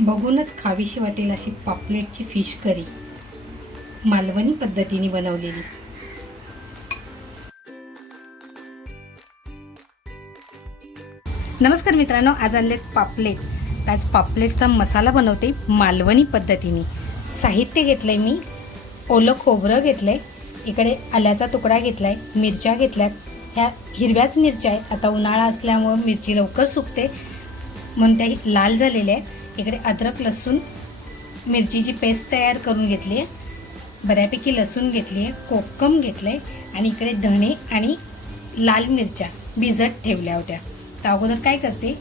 बघूनच खावीशी वाटेल अशी पापलेटची फिश करी. मालवणी पद्धतीने बनवलेली. नमस्कार मित्रांनो आज आणलेत पापलेट. आज पापलेटचा मसाला बनवते मालवणी पद्धतीने. साहित्य घेतलंय मी ओलं खोबरं घेतलंय इकडे आल्याचा तुकडा घेतलाय मिरच्या घेतल्यात. ह्या हिरव्याच मिरच्या आहेत. आता उन्हाळा असल्यामुळं मिरची लवकर सुकते. म्हणून त्या लाल झालेल्या आहेत. इकडे अद्रक लसूण मिरचीची पेस्ट तयार करून घेतली आहे. बऱ्यापैकी लसूण घेतली आहे कोकम घेतलं आहे आणि इकडे धणे आणि लाल मिरच्या भिजत ठेवल्या होत्या. तर अगोदर काय करते?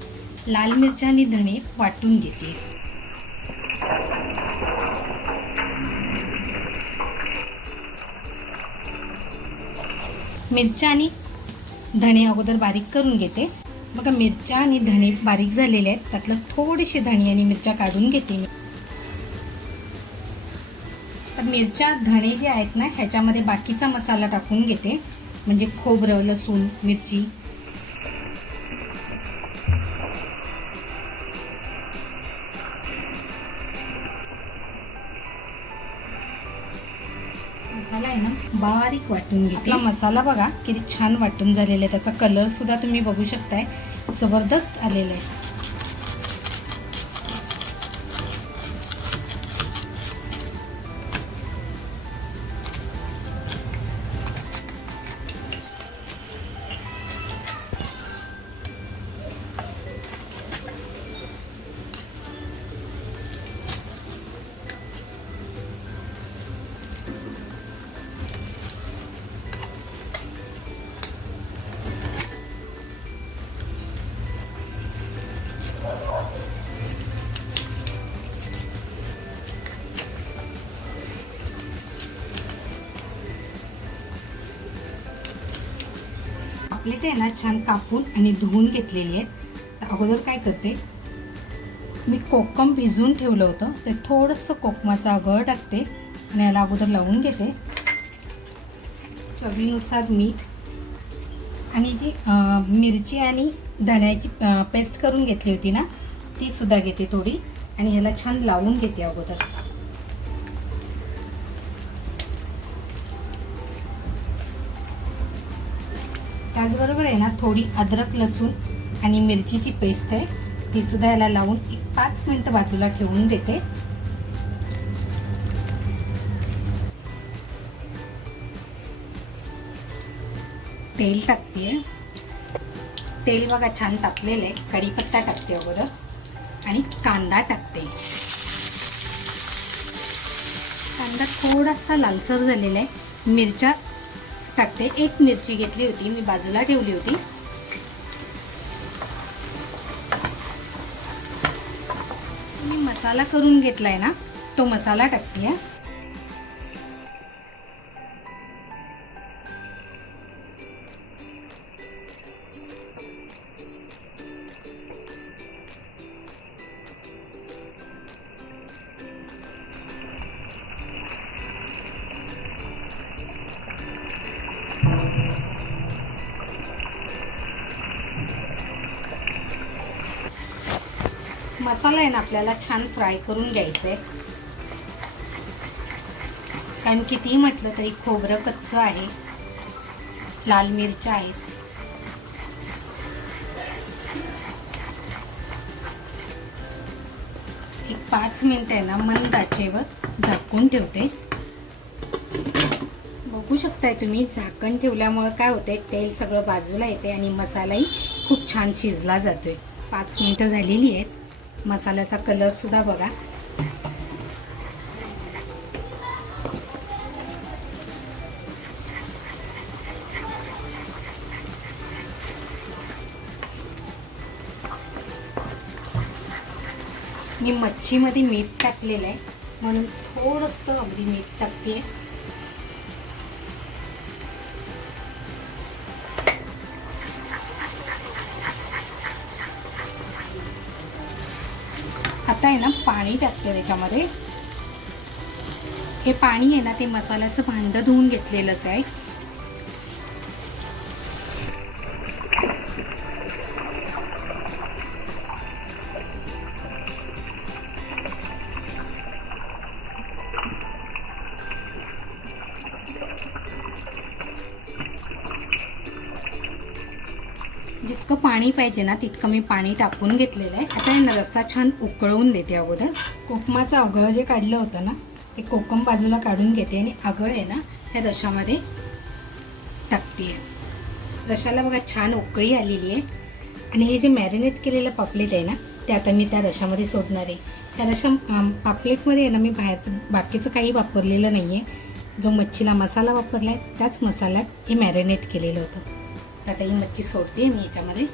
लाल मिरच्या आणि धणे वाटून घेते. मिरच्या आणि धणे अगोदर बारीक करून घेते. बघा मिरच्या आणि धणे बारीक झालेले आहेत. त्यातलं थोडेसे धणे आणि मिरच्या काढून घेते मी. तर मिरच्या धणे जे आहेत ना ह्याच्यामध्ये बाकीचा मसाला टाकून घेते. म्हणजे खोबरं लसूण मिरची बारीक वाटून घेते. आपला मसाला बघा किती छान वाटून झालेला आहे. त्याचा कलरसुद्धा तुम्ही बघू शकताय. जबरदस्त आलेला आहे. आपले आहे ना छान कापून आणि धुवून घेतलेली आहेत. तर अगोदर काय करते मी कोकम भिजवून ठेवलं होतं. ते थोडंसं कोकमाचा गळ टाकते आणि याला अगोदर लावून घेते. चवीनुसार मीठ आणि जी मिरची आणि धण्याची पेस्ट करून घेतली होती ना ती सुद्धा घेते थोडी. आणि ह्याला छान लावून घेते अगोदर. त्याचबरोबर आहे ना थोडी अद्रक लसूण आणि मिरचीची पेस्ट आहे ती सुद्धा याला लावून एक पाच मिनटं बाजूला ठेवून देते. तेल टाकते तेल बघा छान तापलेलं आहे. कढीपत्ता टाकते अगोदर. आणि कांदा टाकते. कांदा थोडासा लालसर झालेला आहे. मिरच्या टाकते. एक मिरची घेतली होती मी बाजूला ठेवली होती. मी मसाला करून घेतलाय ना तो मसाला टाकते मसाला आहे ना आपल्याला छान फ्राय करून घ्यायचा आहे कारण कितीही म्हटलं तरी खोबरं कच्चं आहे. लाल मिरच्या आहेत. एक पाच मिनिट आहे ना मंद आचेवर झाकून ठेवते. बघू शकताय तुम्ही झाकण ठेवल्यामुळं काय होतंय तेल सगळं बाजूला येते आणि मसालाही खूप छान शिजला जातोय. पाच मिनिटं झालेली आहेत. मसाल्याचा कलर सुद्धा बघा. मी मच्छीमध्ये मीठ टाकलेलं आहे. म्हणून थोडंसं अगदी मीठ टाकते. आता आहे ना पाणी टाकते त्याच्यामध्ये. हे पाणी आहे ना ते मसाल्याचं भांडं धुवून घेतलेलंच आहे. जितकं पाणी पाहिजे ना तितकं मी पाणी टाकून घेतलेलं आहे. आता हे रस्सा छान उकळवून देते अगोदर. कोकमाचं आगळं जे काढलं होतं ना ते कोकम बाजूला काढून घेते आणि आगळ आहे ना ह्या रशामध्ये टाकते. रशाला बघा छान उकळी आलेली आहे. आणि हे जे मॅरिनेट केलेलं पापलेट आहे ना ते आता मी त्या रशामध्ये सोडणार आहे. त्या रशा पापलेटमध्ये आहे ना मी बाहेरचं बाकीचं काही वापरलेलं नाही आहे जो मच्छीला मसाला वापरला आहे त्याच मसाल्यात हे मॅरिनेट केलेलं होतं. आता ही मच्छी सोडते मी याच्यामध्ये.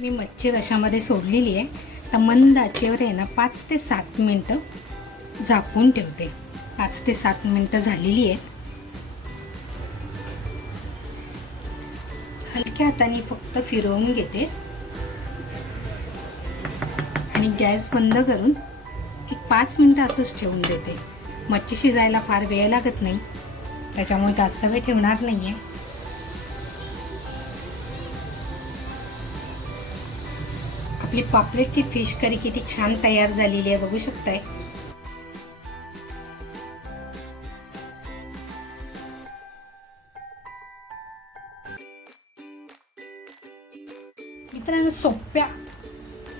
मी मच्छी रशामध्ये सोडलेली आहे. आता मंद आचेवर आहे ना पाच ते सात मिनटं झाकून ठेवते. पाच ते सात मिनटं झालेली आहेत. हलक्या हाताने फक्त फिरवून घेते. आणि गॅस बंद करून एक पाच मिनटं असंच ठेवून देते. मच्छी शिजायला फार वेळ लागत नाही. त्याच्यामुळे जास्त वेळ ठेवणार नाही आहे आपली पापलेटची फिश करी किती छान तयार झालेली आहे बघू शकताय. मित्रांनो सोप्या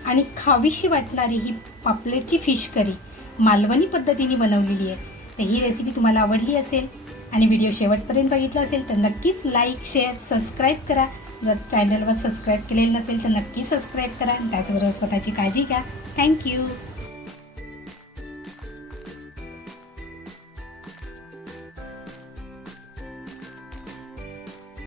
आणि खावीशी वाटणारी ही पापलेटची फिश करी मालवणी पद्धतीने बनवलेली आहे. तर ही रेसिपी तुम्हाला आवडली असेल आणि व्हिडिओ शेवटपर्यंत बघितला असेल तर नक्कीच लाईक शेअर सबस्क्राईब करा. जर चॅनलवर सबस्क्राईब केलेलं नसेल तर नक्की सबस्क्राईब करा त्याचबरोबर स्वतःची काळजी घ्या. थँक्यू